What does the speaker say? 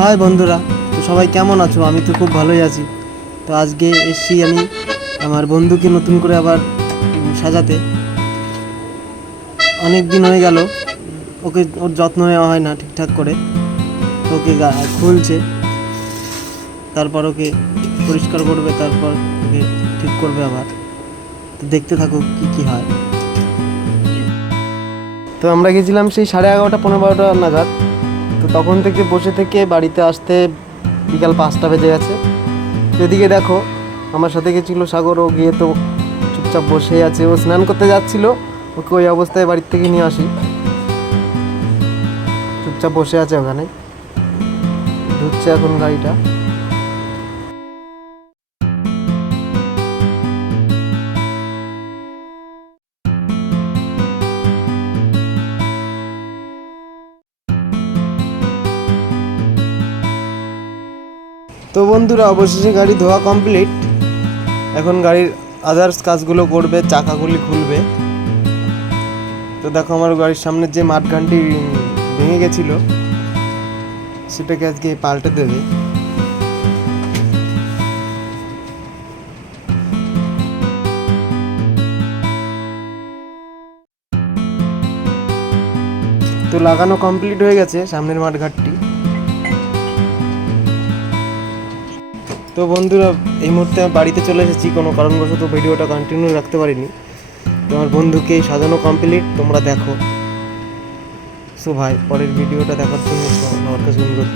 High বন্ধুরা, তো সবাই কেমন আছো? আমি তো খুব ভালোই আছি। তো আজকে এসছি আমি আমার বন্ধুকে নতুন করে আবার সাজাতে। অনেক দিন হয়ে গেল, ওকে ওর যত্ন নেওয়া হয় না ঠিকঠাক করে। ওকে খুলছে, তারপর ওকে পরিষ্কার করবে, তারপর ওকে ঠিক করবে আবার। তো দেখতে থাকো কি কি হয়। তো আমরা গেছিলাম সেই সাড়ে এগারোটা, পনেরো বারোটা নাগাদ। তো তখন থেকে বসে থেকে বাড়িতে আসতে বিকাল পাঁচটা বেজে গেছে। এদিকে দেখো, আমার সাথে গেছিল সাগর, ও গিয়ে তো চুপচাপ বসে আছে। ও স্নান করতে যাচ্ছিল, ওকে ওই অবস্থায় বাড়ির থেকে নিয়ে আসি। চুপচাপ বসে আছে ওখানে। ধুচ্ছে এখন গাড়িটা। তো বন্ধুরা, অবশেষে গাড়ি ধোয়া কমপ্লিট এখন গাড়ির আদার্স কাজগুলো করবে, চাকাগুলি খুলবে। তো দেখো আমার গাড়ির সামনের যে মাঠগানটি ভেঙে গেছিল, সেটাকে আজকে পাল্টে দেবে। তো লাগানো কমপ্লিট হয়ে গেছে সামনের মাঠঘাটটি। তো বন্ধুরা, এই মুহূর্তে আমি বাড়িতে চলে এসেছি, কোনো কারণবশত ভিডিওটা কন্টিনিউ রাখতে পারিনি। তোমার বন্ধুকে সাজানো কমপ্লিট তোমরা দেখো। সো ভাই, পরের ভিডিওটা দেখার জন্য আমার কাছে অনুরোধ